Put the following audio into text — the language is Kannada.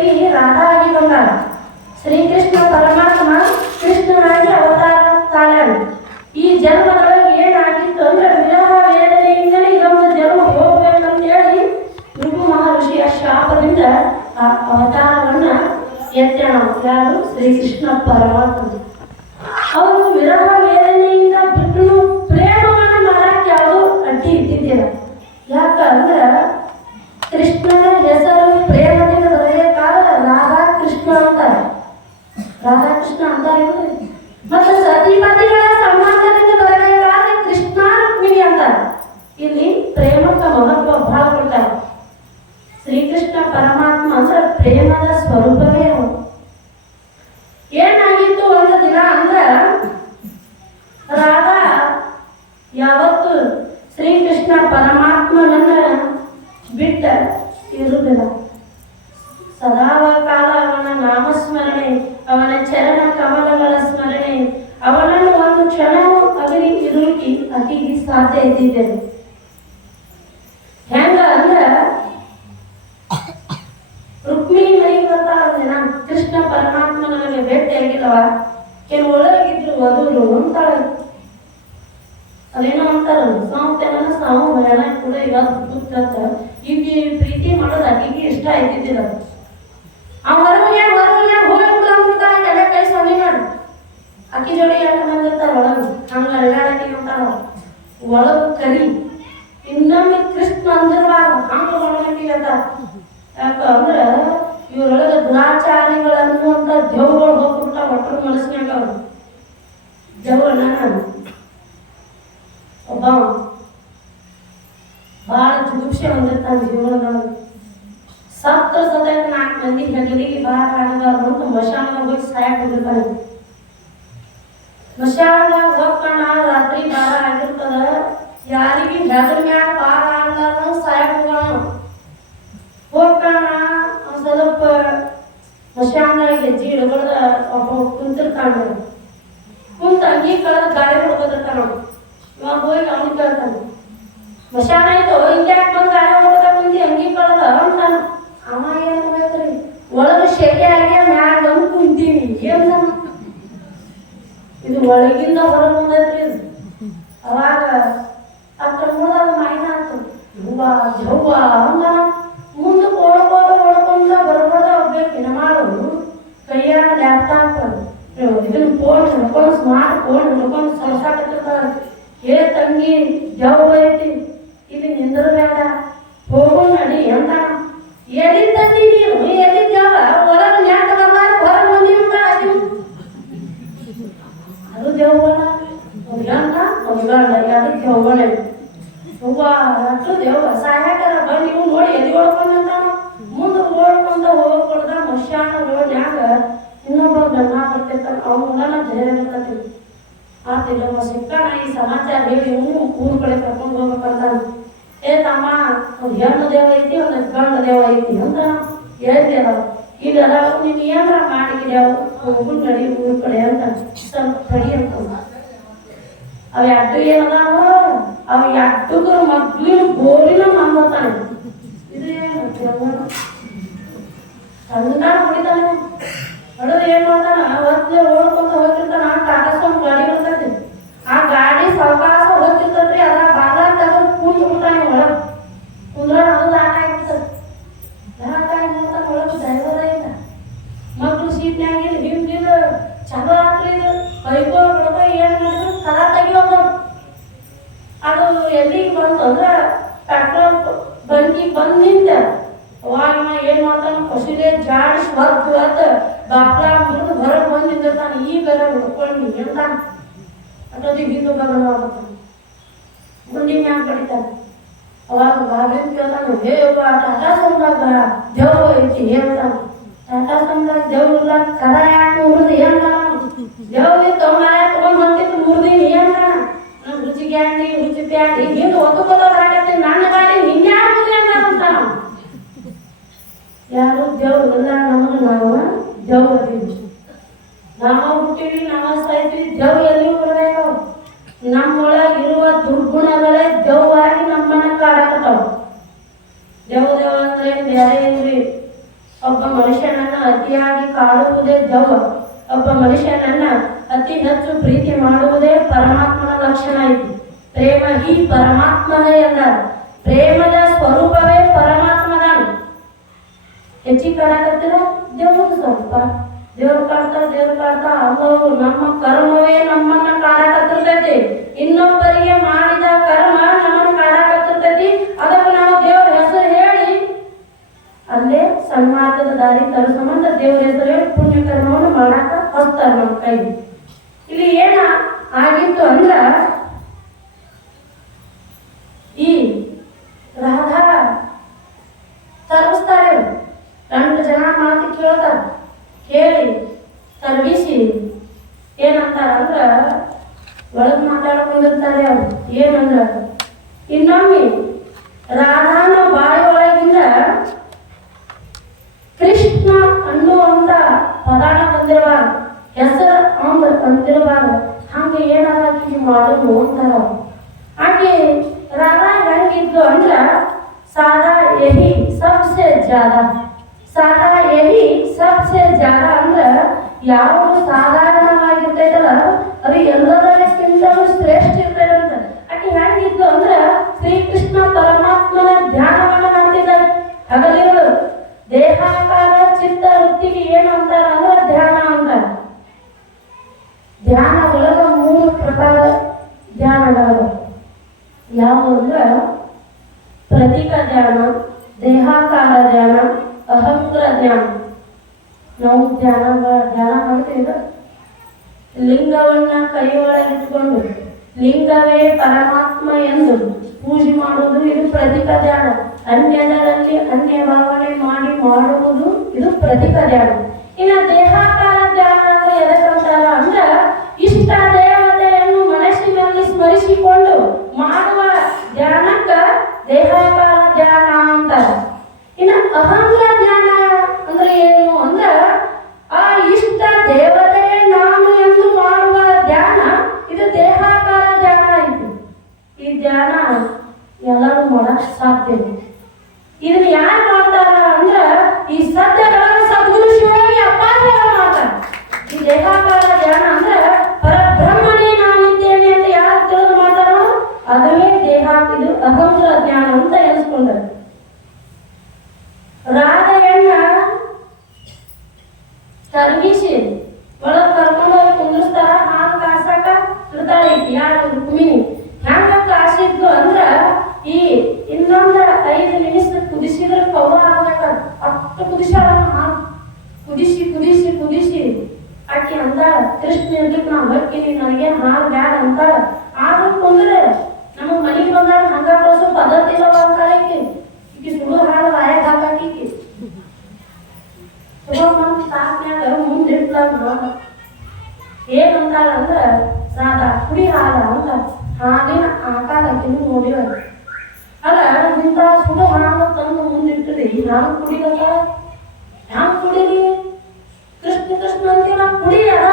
ದೇವಿ ರಾಧಾ ಆಗಿ ಬಂದಾಳ. ಶ್ರೀಕೃಷ್ಣ ಪರಮಾತ್ಮ ಕೃಷ್ಣನಾಗಿ ಅವತಾರ ತಾಳ್ಯಾನ. ಈ ಜನ್ಮದೊಳಗೆ ಏನಾಗಿತ್ತು ಅಂದ್ರೆ ವಿರಹ ವೇದನೆಯಿಂದಲೇ ಇದೊಂದು ಜನ್ಮ ಹೋಗ್ಬೇಕಂತ ಹೇಳಿ ಭೃಗು ಮಹರ್ಷಿಯ ಶಾಪದಿಂದ ಆ ಅವತಾರವನ್ನ ಎತ್ತಣ. ಯಾರು? ಶ್ರೀಕೃಷ್ಣ ಪರಮಾತ್ಮ. ಅವರು ವಿರಹ ವೇದನೆಯಿಂದ ಬಿಟ್ಟು ಪ್ರೇಮವನ್ನು ಮಾಡಕ್ಕೆ ಯಾವುದು ಅಡ್ಡಿ ಇದ್ದಿದ್ದಿಲ್ಲ. ಯಾಕಂದ್ರೆ ಕೃಷ್ಣನ ಹೆಸರು ಪ್ರೇಮದಿಂದ ಬರಬೇಕಾದ ರಾಧಾಕೃಷ್ಣ ಅಂತಾರೆ. ರಾಧಾಕೃಷ್ಣ ಅಂತಾರೆ. ಮತ್ತು ಸತಿಪತಿಗಳ ಸಂಬಂಧದಿಂದ ಬರಬೇಕಾದ್ರೆ ಕೃಷ್ಣ ರುಕ್ಮಿಣಿ ಅಂತಾರೆ. ಇಲ್ಲಿ ಪ್ರೇಮಕ್ಕೆ ಮಹತ್ವ ಬಹಳ ಕೊಡ್ತಾರೆ. ಶ್ರೀಕೃಷ್ಣ ಪರಮಾತ್ಮ ಅಂದ್ರೆ ಪ್ರೇಮದ ಸ್ವರೂಪವೇ ಅವನು. ಏನಾಗಿತ್ತು ಒಂದು ದಿನ ಅಂದ್ರೆ ರಾಧಾ ಯಾವತ್ತು ಶ್ರೀಕೃಷ್ಣ ಪರಮಾತ್ಮನನ್ನ ಬಿಟ್ಟ ಇರುವುದಿಲ್ಲ. ಸದಾವ ಕಾಲ ಅವನ ನಾಮಸ್ಮರಣೆ, ಅವನ ಚರಣ ಕಮಲಗಳ ಸ್ಮರಣೆ, ಅವನನ್ನು ಒಂದು ಕ್ಷಣವೂ ಅಗಲಿ ಇರುವಿಕೆ ಆಕೆಗೆ ಸಾಧ್ಯ ಇದ್ದಿದ್ದರು. ಹೆಂಗ ಅಂದ್ರ ರುಕ್ಮಿಣಿ ಮನೆಗೆ ಬರ್ತಾಳ ಒಂದಿನ. ಕೃಷ್ಣ ಪರಮಾತ್ಮ ನನಗೆ ಭೇಟಿ ಆಗಿಲ್ಲವ, ಕೆಲವು ಒಳಗಿದ್ರು ವಧುರು ಅಂತಾಳ. ಅದೇನೋ ಅಂತಾರ ಸಾವುತೇನ ಸಾವು ಮೇಳ ಕೂಡ ಇವತ್ತು ಕೂತ್ಕತ್ತ ಈಗ ಪ್ರೀತಿ ಮಾಡೋದು ಆಕೆಗೆ ಇಷ್ಟ ಆಯ್ತಿದ್ದಿಲ್ಲ. ಆ ಹೊರಗೆ ಹೋಗ್ಬಿಡ್ತಾ ಎಲ್ಲ ಕೈ ಸೊನ್ನೆ ಮಾಡಿ ಅಕ್ಕಿ ಜೋಡಿ ಯಾಕೆ ಬಂದಿರ್ತಾರ ಒಳಗೆ ಹಂಗ ಅಳ್ಳಾಡಕ್ಕೆ ಅಂತಾರ. ಒಳಗ್ ಕರಿ ಇನ್ನೊಮ್ಮೆ ಕೃಷ್ಣ ಅಂದಿರ್ಬಾರ್ದು ಹಂಗ ಒಳಗಟ್ಟಿ ಅಂತ. ಯಾಕಂದ್ರ ಇವ್ರೊಳಗೆ ದುರಾಚಾರಿಗಳು ಅನ್ನುವಂತ ದೇವ್ಗಳು ಹೋಗ್ಬಿಟ್ಟ ಒಟ್ಟರ ಮನಸ್ಸಿನಾಗ. ಅವ್ರು ದೇವ್ರನ್ನ ಒಬ್ಬ ಬಹಳ ಜುಗುಪ್ಸೆ ಹೊಂದಿರ್ತಾನೆ ಜೀವನದೊಳಗೆ. ಸತ್ತ ಸದಕ 4 ಮಂದಿ ಹೆಗಲಿಗೆ ಭಾರ ಆಗಬಾರ್ದು ಅಂತ ಮಶಾನದಾಗ ಹೋಗಿ ಸಾಯಕ್ ಹೋಗಿರ್ತಾನೆ. ಮಶಾನದಾಗ ಹೋಗ್ಕಣ ರಾತ್ರಿ 12 ಆಗಿರ್ತದ. ಯಾರಿಗೆ ಹೆಗಲ ಮ್ಯಾಗ ಭಾರ ಆಗಲಾರ್ದ ಸಾಯಕ್ ಹೋಗೋಣ. ಹೋಗ್ಕಣ ಒಂದ್ ಸ್ವಲ್ಪ ಮಶಾನದಾಗ ಹೆಜ್ಜೆ ಹಿಡ್ಕೊಳ್ದ ಒಬ್ಬ ಕುಂತಿರ್ತಾನ. ಕುಂತ ಅಂಗಿ ಕಳೆದ ಗಾಳಿ ಹೊಡ್ಕೋದಿರ್ತಾನ. ಇವಾಗ ಹೋಗಿ ಅವನಿಗೆ ಕೇಳ್ತಾನೆ, ಮಶಾನ ಆಯ್ತು ಹಿಂಗ್ಯಾಕೆ ಬಂದು ಗಾಳಿ ಹೊಡ್ಕೋದ ಮುಂದೆ ಅಂಗಿ ಕಳೆದ ಅಂತಾನ. ಅವ ಏನ್ ಬೇಕ್ರಿ ಒಳಗ ಶೆಕೆ ಆಗಿ ಮ್ಯಾಗ ಬಂದು ಕುಂತೀವಿ ಏನ್ ಇದು ಒಳಗಿಂದ ಹೊರ ಬಂದೈತ್ರಿ. ಅವಾಗ ಅಕ್ಕ ನೋಡೋದ ಮೈನ ಆಯ್ತು ಹೂವ ಜವ್ವ ಅಂದ. ಮುಂದಕ್ಕೆ ಓಡ್ಕೊಂಡ ಬರ್ಬೋದ ಹೋಗ್ಬೇಕು. ಇನ್ನ ಮಾಡೋದು ಕೈಯಾಗ ಲ್ಯಾಪ್ಟಾಪ್ ಇದನ್ನ ಫೋನ್ ಹಿಡ್ಕೊಂಡು ಸ್ಮಾರ್ಟ್ ಫೋನ್ ಹಿಡ್ಕೊಂಡು ಸಂಸಾಟಿರ್ತಾರ. ಏ ತಂಗಿ ಜವ್ ಐತಿ ಇಲ್ಲಿ ನಿಂದ್ರಬೇಡ ಹೋಗೋ ನಡಿ ಅಂತ. ಎಲ್ಲಿ ತಂದಿ ನೀನು ಎಲ್ಲಿ ಜವ ಒಳಗ ನ್ಯಾಕ ಬರ್ತಾರ ಹೊರಗೆ ಬಂದಿ ಅಂತ ಅದು ದೇವನ ಒಂದು ಗಂಟ ಒಂದು ಗಂಡ ಅದು ದೇವನೇ. ಹೂವ ಅಷ್ಟು ದೇವ ಸಹಾಯಕರ ಬಂದು ನೀವು ನೋಡಿ ಎದಿ ಓಡ್ಕೊಂಡಂತ ಮುಂದೆ ಓಡ್ಕೊಂಡ ಹೋಗ್ಕೊಳ್ದ ಮಶಾನ ರೋಡ್ನ್ಯಾಗ ಇನ್ನೊಬ್ಬ ಗಂಡ ಬರ್ತಿರ್ತಾನ. ಅವನ ಧೈರ್ಯ ಬರ್ತೈತಿ. ಆತಿಲ್ಲವ ಸಿಕ್ಕಾನ ಈ ಸಮಾಚಾರ ಹೇಳಿ ಇವನು ಊರ್ ಕಡೆ ಕರ್ಕೊಂಡು ಹೋಗ್ಬೇಕಂತಾನ. ಏ ತಮ್ಮ ಒಂದು ಹೆಣ್ಣು ದೇವ ಐತಿ ಒಂದು ಗಂಡ ದೇವ ಐತಿ ಅಂತ ಹೇಳ್ತೇವ. ಇಲ್ಲ ನೀನು ಏನಾರ ಮಾಡಿದ್ಯಾವ ಹೋಗು ನಡಿ ಊರ್ ಕಡೆ ಅಂತ ಸ್ವಲ್ಪ ತಡಿ ಅಂತ. ಅವ ಎಡ್ಡು ಏನದಾವ ಅವ ಎಡ್ಡುಗ ಮಗ್ಲಿನ ಗೋರಿನ ಮಾಡ್ತಾನೆ. ಇದೇನು ಸಣ್ಣ ಹೊಡಿತಾನೆ. ಹೊಡೆದು ಏನ್ ಮಾಡ್ತಾನ ಅವತ್ತೇ ಓಡ್ಕೊಂತ ಹೋಗಿರ್ತಾನ. ಟಾಟಾ ಸ್ವಾಮಿ ಗಾಡಿ ಬರ್ತೈತಿ. ಆ ಗಾಡಿ ಸಾವಕಾಶ ಹೋಗ್ತಿರ್ತೈತ್ರಿ. ಅದ್ರ ಬಾದ ತೆಗೆದು ಕುಂತ್ ಬಿಡ್ತಾನೆ ಒಳಗ್. ಕುಂದ್ರ ಅದು ಲಾಟ ಆಗಿರ್ತದೆ. ಲಾಟ ಆಗಿ ನೋಡ್ತಾನೆ ಒಳಗೆ ಡ್ರೈವರ ಇಲ್ಲ. ಮಕ್ಳು ಸೀಟ್ನ್ಯಾಗ ಹಿಂಗಿಲ್ಲ ಚಲೋ ಹಾಕ್ಲಿಲ್ಲ ಕೈಕೋ ಬಿಡ್ಕೋ ಏನ್ ಮಾಡಿದ್ರು ಕರ ತೆಗಿಯೋದು. ಅದು ಎಲ್ಲಿಗೆ ಬಂತಂದ್ರ ಪೆಟ್ರೋಲ್ ಬಂಕಿ ಬಂದ್ ನಿಂತ. ಅವಾಗ ಏನ್ ಮಾಡ್ತಾನ ಕಸಿಲೆ ಜಾಡಿಸಿ ಹೊತ್ತು ಬಾಪ್ಲ ಮುರಿದು ಹೊರಗೆ ಬಂದು ನಿಂದಿರ್ತಾನೆ. ಈಗ ಹುಡ್ಕೊಂಡು ಎಂತಾನ ಅಟೋದಿ ಹಿಂದೂ ಗಮನ ಗುಂಡಿ ಮ್ಯಾಗ ಕಡಿತಾನೆ. ಅವಾಗ ಬಾಗಿಲು ಕೇಳ್ತಾನೆ, ಹೇ ಟಾಟಾ ಸಂದಾಗ ದೇವ್ ಐತಿ ಹೇಳ್ತಾನೆ. ಟಾಟಾ ಸಂದಾಗ ದೇವ್ ಇಲ್ಲ ಕರ ಯಾಕೆ ಮುರಿದು ಏನ್ ದೇವ್ ಇತ್ತು ಮರ ತಗೊಂಡ್ ಹೊಂಟಿತ್ತು ಮುರಿದೀನಿ ಏನ್ ನನ್ ರುಚಿ ಗ್ಯಾಂಡಿ ರುಚಿ ಪ್ಯಾಂಡಿ ಹಿಂದೆ ಒತ್ತುಕೋದಾಗತ್ತೆ ನನ್ನ ಗಾಡಿ ನಿನ್ಯಾರು ಮುರಿಯಂಗ ಅಂತಾನ. ಯಾರು ದೇವ್ರು ಇಲ್ಲ ನಮಗೆ ನಾವು ದೇವ್ರು ಅದೀವಿ. ನಾವು ಹುಟ್ಟಿವಿ ನಾವು ಸಾಯ್ತೀವಿ. ದೇವ್ ಎಲ್ಲಿ ಬರಬೇಕು? ನಮ್ಮೊಳಗಿರುವ ದುರ್ಗುಣಗಳೇ ದೇವ್ವಾಗಿ ನಮ್ಮನ್ನ ಕಾಡಕತ್ತಾವ. ದೇವ್ ದೇವ ಅಂದ್ರೆ ಬೇರೆ ಏನ್ರಿ ಒಬ್ಬ ಮನುಷ್ಯನನ್ನ ಅತಿಯಾಗಿ ಕಾಡುವುದೇ ದೆವ್ವ. ಒಬ್ಬ ಮನುಷ್ಯನನ್ನ ಅತಿ ಹೆಚ್ಚು ಪ್ರೀತಿ ಮಾಡುವುದೇ ಪರಮಾತ್ಮನ ಲಕ್ಷಣ ಐತಿ. ಪ್ರೇಮ ಹಿ ಪರಮಾತ್ಮನೇ ಎಂದಾರ. ಪ್ರೇಮದ ಸ್ವರೂಪವೇ ಪರಮಾತ್ಮನಾನು. ಹೆಚ್ಚಿಗೆ ಕಾಡಕತ್ತಿರ ದೇವ್ರದ್ದು ಸ್ವಲ್ಪ ದೇವ್ರು ಕಾಡ್ತಾ ಅಲ್ಲವು ನಮ್ಮ ಕರ್ಮವೇ ನಮ್ಮನ್ನ ಕಾಡಕತ್ತಿರ್ತೈತಿ. ಇನ್ನೊಬ್ಬರಿಗೆ ಮಾಡಿದ ಕರ್ಮ ನಮ್ಮನ್ನ ಕಾಡಕತ್ತಿರ್ತೈತಿ. ಅದಕ್ಕೆ ನಾವು ದೇವ್ರ ಹೆಸರು ಹೇಳಿ ಅಲ್ಲೇ ಸನ್ಮಾರ್ಗದ ದಾರಿ ತರಿಸಂಬಂಧ ದೇವ್ರ ಹೆಸರು ಹೇಳಿ ಪುಣ್ಯ ಕರ್ಮವನ್ನು ಮಾಡಾಕ ಹೊಸ್ತಾರ ನಮ್ಮ ಕೈಗೆ. ಇಲ್ಲಿ ಏನ ಆಗಿತ್ತು ಅಂದ್ರ ಈ ರಾಧಾ ತರ್ಬಿಸ್ತಾರೆ. 2 ಜನ ಮಾತು ಕೇಳ್ತಾರ. ಕೇಳಿ ತರ್ಬಿಸಿ ಏನಂತಾರ ಅಂದ್ರ ಒಳಗ್ ಮಾತಾಡ್ಕೊಂಡಿರ್ತಾರೆ ಅವ್ರು. ಏನಂದ್ರ ಇನ್ನೊಮ್ಮೆ ರಾಧಾನ ಬಾಯಿ ಒಳಗಿಂದ ಕೃಷ್ಣ ಅನ್ನುವಂತ ಪದಾನ ಬಂದಿರಬಾರ್ದು, ಹೆಸರು ಅಂದ್ ಅಂತಿರಬಾರ್ದು. ಹಂಗ ಏನಾರ ಮಾಡುದು ಅಂತಾರ. ಆಕೆ ರಾಧಾ ಹೆಂಗಿದ್ದು ಅಂದ್ರ ಸಾದಾ ಯಹಿ ಸಬ್ಸೆ ಜಾದ ಅಂದ್ರ ಯಾವುದು ಸಾಧಾರಣವಾಗಿರ್ತೈತಲ್ಲ ಅದು ಎಲ್ಲದಕ್ಕಿಂತಲೂ ಶ್ರೇಷ್ಠ ಇರ್ತೈತಂತ. ಆಕೆ ಹೆಂಗಿದ್ದು ಅಂದ್ರ ಶ್ರೀಕೃಷ್ಣ ಪರಮಾತ್ಮನ ಧ್ಯಾನವನ್ನ ಮಾಡ್ತಿದ್ದ ಹಗಲಿರುಳು. ದೇಹಾಕಾರ ಚಿತ್ತ ವೃತ್ತಿಗೆ ಏನು ಅಂತಾರ ಅಂದ್ರ ಧ್ಯಾನ ಅಂತಾರ. ಧ್ಯಾನ ಒಳಗ 3 ಪ್ರಕಾರ ಧ್ಯಾನಗಳವ. ಯಾವ ಅಂದ್ರ ಪ್ರತೀಕ ಧ್ಯಾನ, ದೇಹಾಕಾರ ಧ್ಯಾನ, ಅಹಂಕಾರ ಧ್ಯಾನ. ನಾವು ಧ್ಯಾನ ಮಾಡ್ತೀವಿ. ಲಿಂಗವನ್ನ ಕೈ ಒಳಗಿಟ್ಕೊಂಡು ಲಿಂಗವೇ ಪರಮಾತ್ಮ ಎಂದು ಪೂಜೆ ಮಾಡುವುದು ಇದು ಪ್ರತೀಕ ಧ್ಯಾನ. ಅನ್ಯದರಲ್ಲಿ ಅನ್ಯ ಭಾವನೆ ಮಾಡುವುದು ಇದು ಪ್ರತೀಕ ಧ್ಯಾನ. ಇನ್ನು ದೇಹಾಕಾರ ಧ್ಯಾನ ಅಂದ್ರೆ ಎದಕ್ಕಂತಾರ ಅಂದ್ರ ಇಷ್ಟ ದೇವತೆಯನ್ನು ಮನಸ್ಸಿನಲ್ಲಿ ಸ್ಮರಿಸಿಕೊಂಡು ಮಾಡುವ ಧ್ಯಾನಕ್ಕ ದೇಹಾಕಾರ ಧ್ಯಾನ ಅಂತಾರ. ಇನ್ನು ಅಹಂಕಾರ ಧ್ಯಾನ ಅಂದ್ರೆ ಏನು ಅಂದ್ರ ಆ ಇಷ್ಟ ದೇವತೆ ನಾನು ಎಂದು ಮಾಡುವ ಧ್ಯಾನ ಇದು ದೇಹಾಕಾರ ಧ್ಯಾನ ಐತಿ. ಈ ಧ್ಯಾನ ಎಲ್ಲರೂ ಮಾಡಕ್ ಸಾಧ್ಯ. ಇದನ್ನ ಯಾರು ಮಾಡ್ತಾರ ಅಂದ್ರ ಈ ಸತ್ಯಗಳನ್ನು ಸದ್ಗುರು ಶಿವಯೋಗಿ ಅಪ್ಪಾಜಿಗಳು ಮಾಡ್ತಾರ. ಈ ದೇಹಾಕಾರ ಧ್ಯಾನ ಅಂದ್ರ ಪರಬ್ರಹ್ಮನೇ ನಾನಿದ್ದೇನೆ ಅಂತ ಯಾರು ತಿಳಿದು ಮಾಡ್ತಾರೋ ಅದುವೇ ದೇಹ. ಇದು ಅಹಂಕಾರ ಧ್ಯಾನ ಅಂತ ಎನಿಸ್ಕೊಂಡಾರ. ರಾಧೆಯನ್ನ ತರ್ಬಿಸಿ ಒಳಗ್ ಕರ್ಕೊಂಡು ಹೋಗಿ ಕುಂದಿಸ್ತಾರ. ಹಾಲು ಕಾಸಾಕ ಇರ್ತಾಳೆ ಯಾರು ರುಕ್ಮಿಣಿ. ಹೆಂಗ ಕಾಸಿದ್ದು ಅಂದ್ರ ಈ ಇನ್ನೊಂದ 5 ನಿಮಿಷ ಕುದಿಸಿದ್ರೆ ಕವ್ವ ಆಗ್ಬೇಕ. ಅಷ್ಟು ಕುದಿಸಾಳ ಹಾಲು. ಕುದಿಸಿ ಆಕಿ ಅಂತಾಳ ಕೃಷ್ಣ ಇರ್ಲಿಕ್ಕೆ ನಾ ಹೊಕ್ಕಿನಿ, ನನಗೇನು ಹಾಲು ಬ್ಯಾಡ ಅಂತಾಳ. ಆದ್ರೂ ಕುಂದ್ರೆ ನಮಗ್ ಮನೆಗೆ ಬಂದಾಗ ಹಂಗ ಕಳ್ಸೋ ಪದ್ಧತಿ ಇಲ್ಲವ ಅಂತಾಳ. ಈಕಿ ಸುಡು ಹಾಲು ವಾಯಾಗ ಹಾಕಾಕಿ ತಾಸ್ನ್ಯಾಗ ಮುಂದಿಟ್ಲ. ಏನಂತಾಳ ಅಂದ್ರ ರಾಧಾ ಕುಡಿ ಹಾಲ ಅಂತ. ಹಾಲಿನ ಆಕಾರ ನೋಡಿವ ಅಲ್ಲ ಇಂತ ಸುಡು ಹಾಲು ತಂದು ಮುಂದಿಟ್ಟಿರಿ. ಹಾಲು ಕುಡಿದ ಹ್ಯಾಂಗ ಕುಡೀರಿ? ಕೃಷ್ಣ ಅಂತೀವ ಕುಡಿ ಅದ